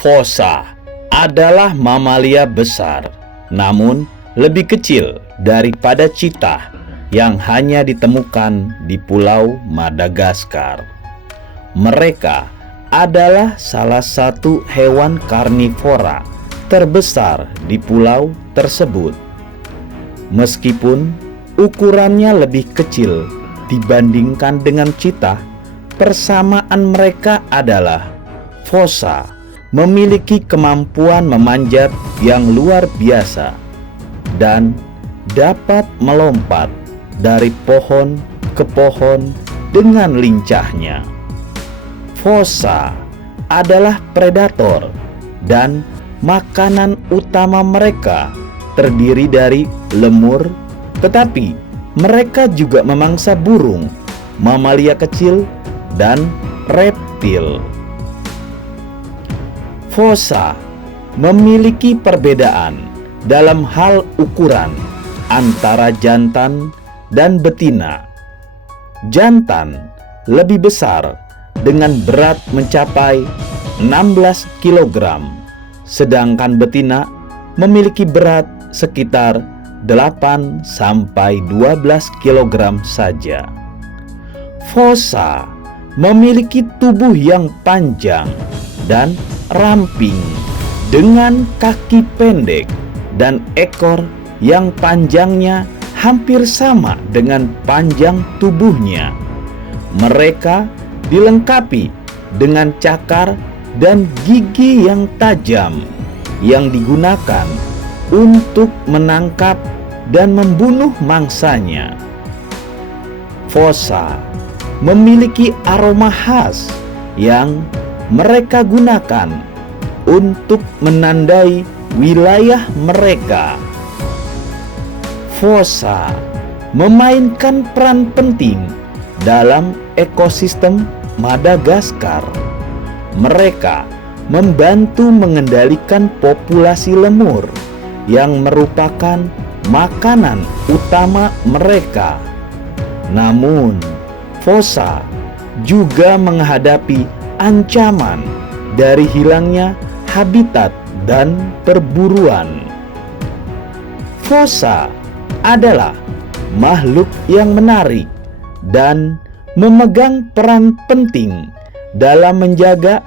Fossa adalah mamalia besar, namun lebih kecil daripada cheetah yang hanya ditemukan di Pulau Madagaskar. Mereka adalah salah satu hewan karnivora terbesar di pulau tersebut. Meskipun ukurannya lebih kecil dibandingkan dengan cheetah, persamaan mereka adalah fossa memiliki kemampuan memanjat yang luar biasa dan dapat melompat dari pohon ke pohon dengan lincahnya. Fossa adalah predator dan makanan utama mereka terdiri dari lemur, tetapi mereka juga memangsa burung, mamalia kecil, dan reptil. Fossa memiliki perbedaan dalam hal ukuran antara jantan dan betina. Jantan lebih besar dengan berat mencapai 16 kg, sedangkan betina memiliki berat sekitar 8-12 kg saja. Fossa memiliki tubuh yang panjang dan ramping dengan kaki pendek dan ekor yang panjangnya hampir sama dengan panjang tubuhnya. Mereka dilengkapi dengan cakar dan gigi yang tajam yang digunakan untuk menangkap dan membunuh mangsanya. Fossa memiliki aroma khas yang mereka gunakan untuk menandai wilayah mereka. Fossa memainkan peran penting dalam ekosistem Madagaskar. Mereka membantu mengendalikan populasi lemur yang merupakan makanan utama mereka. Namun, fossa juga menghadapi ancaman dari hilangnya habitat dan perburuan. Fossa adalah makhluk yang menarik dan memegang peran penting dalam menjaga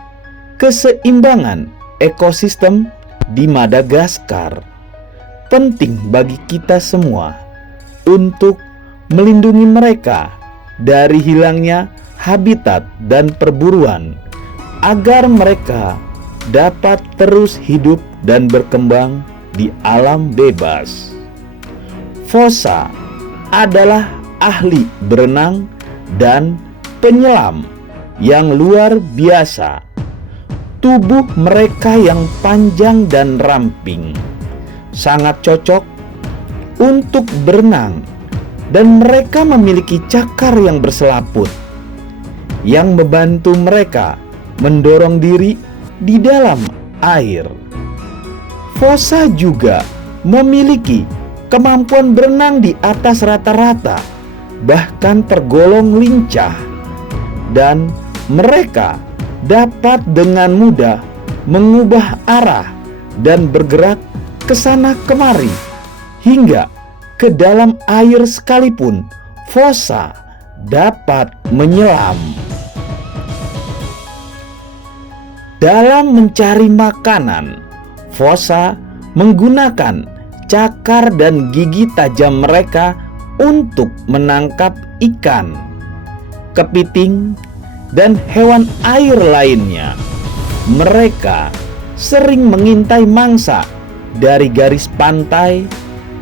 keseimbangan ekosistem di Madagaskar. Penting bagi kita semua untuk melindungi mereka dari hilangnya habitat dan perburuan agar mereka dapat terus hidup dan berkembang di alam bebas. Fossa adalah ahli berenang dan penyelam yang luar biasa. Tubuh mereka yang panjang dan ramping sangat cocok untuk berenang, dan mereka memiliki cakar yang berselaput yang membantu mereka mendorong diri di dalam air. Fossa juga memiliki kemampuan berenang di atas rata-rata, bahkan tergolong lincah, dan mereka dapat dengan mudah mengubah arah dan bergerak ke sana kemari hingga ke dalam air sekalipun. Fossa dapat menyelam. Dalam mencari makanan, fossa menggunakan cakar dan gigi tajam mereka untuk menangkap ikan, kepiting, dan hewan air lainnya. Mereka sering mengintai mangsa dari garis pantai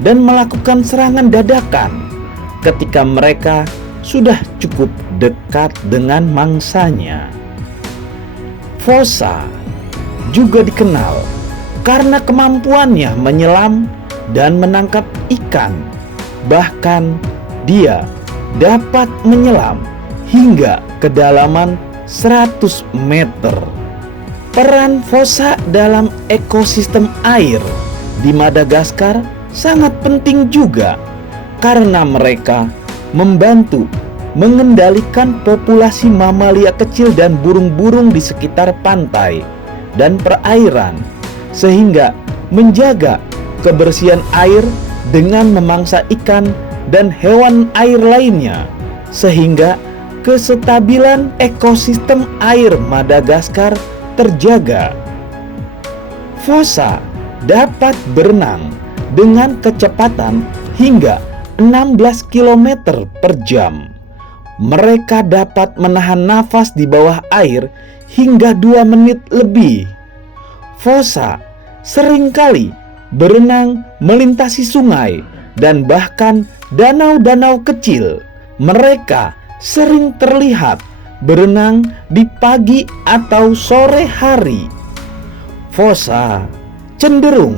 dan melakukan serangan dadakan ketika mereka sudah cukup dekat dengan mangsanya. Fossa juga dikenal karena kemampuannya menyelam dan menangkap ikan. Bahkan dia dapat menyelam hingga kedalaman 100 meter. Peran fossa dalam ekosistem air di Madagaskar sangat penting juga karena mereka membantu mengendalikan populasi mamalia kecil dan burung-burung di sekitar pantai dan perairan, sehingga menjaga kebersihan air dengan memangsa ikan dan hewan air lainnya, sehingga kestabilan ekosistem air Madagaskar terjaga. Fossa dapat berenang dengan kecepatan hingga 16 km per jam. Mereka dapat menahan nafas di bawah air hingga 2 menit lebih. Fossa seringkali berenang melintasi sungai dan bahkan danau-danau kecil. Mereka sering terlihat berenang di pagi atau sore hari. Fossa cenderung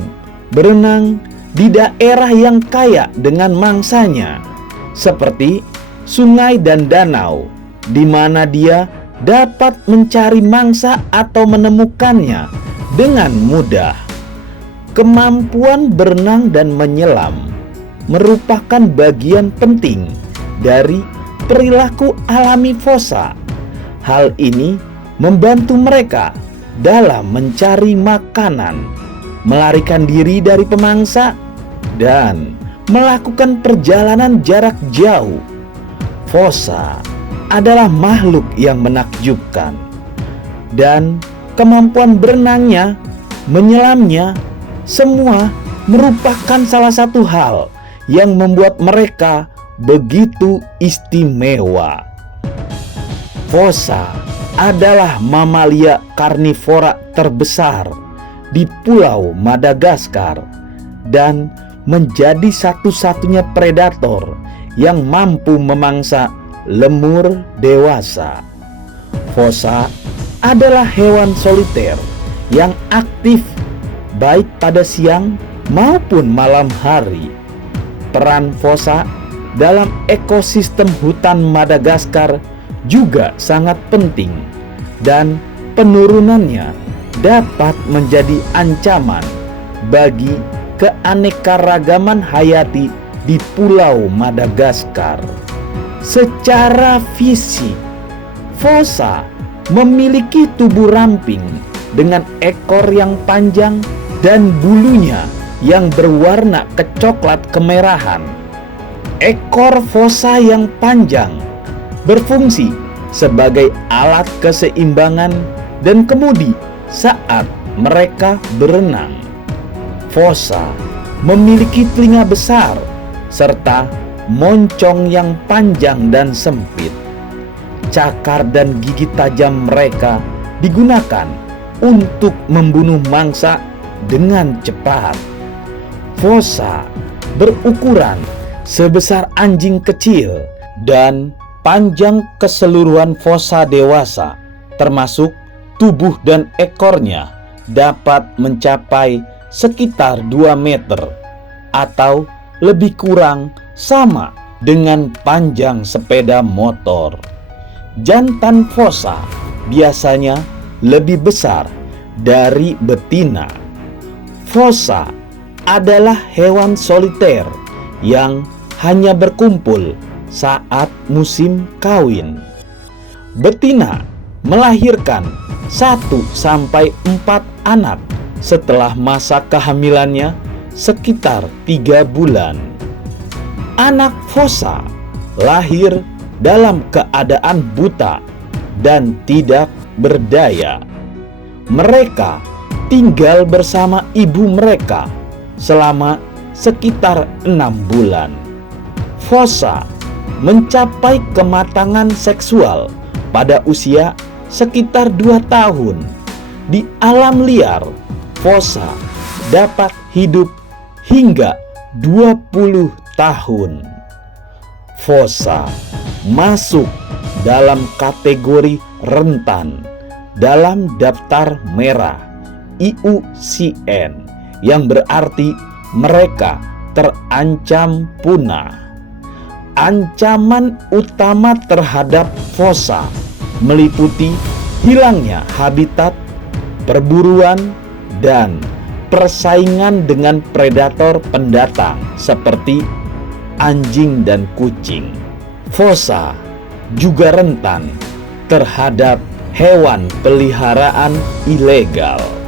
berenang di daerah yang kaya dengan mangsanya, seperti sungai dan danau, di mana dia dapat mencari mangsa atau menemukannya dengan mudah. Kemampuan berenang dan menyelam merupakan bagian penting dari perilaku alami fossa. Hal ini membantu mereka dalam mencari makanan, melarikan diri dari pemangsa, dan melakukan perjalanan jarak jauh. Fossa adalah makhluk yang menakjubkan, dan kemampuan berenangnya, menyelamnya, semua merupakan salah satu hal yang membuat mereka begitu istimewa. Fossa adalah mamalia karnivora terbesar di Pulau Madagaskar dan menjadi satu-satunya predator yang mampu memangsa lemur dewasa. Fossa adalah hewan soliter yang aktif baik pada siang maupun malam hari. Peran fossa dalam ekosistem hutan Madagaskar juga sangat penting, dan penurunannya dapat menjadi ancaman bagi keanekaragaman hayati di Pulau Madagaskar. Secara fisik, fossa memiliki tubuh ramping dengan ekor yang panjang dan bulunya yang berwarna kecoklat kemerahan. Ekor fossa yang panjang berfungsi sebagai alat keseimbangan dan kemudi saat mereka berenang. Fossa memiliki telinga besar serta moncong yang panjang dan sempit. Cakar dan gigi tajam mereka digunakan untuk membunuh mangsa dengan cepat. Fossa berukuran sebesar anjing kecil, dan panjang keseluruhan fossa dewasa, termasuk tubuh dan ekornya, dapat mencapai sekitar 2 meter atau lebih kurang sama dengan panjang sepeda motor. Jantan fossa biasanya lebih besar dari betina. Fossa adalah hewan soliter yang hanya berkumpul saat musim kawin. Betina melahirkan 1-4 anak setelah masa kehamilannya sekitar 3 bulan. Anak fossa lahir dalam keadaan buta dan tidak berdaya. Mereka tinggal bersama ibu mereka selama sekitar 6 bulan. Fossa mencapai kematangan seksual pada usia sekitar 2 tahun. Di alam liar, fossa dapat hidup hingga 20 tahun. Fossa masuk dalam kategori rentan dalam daftar merah IUCN, yang berarti mereka terancam punah. Ancaman utama terhadap fossa meliputi hilangnya habitat, perburuan, dan persaingan dengan predator pendatang seperti anjing dan kucing. Fossa juga rentan terhadap hewan peliharaan ilegal.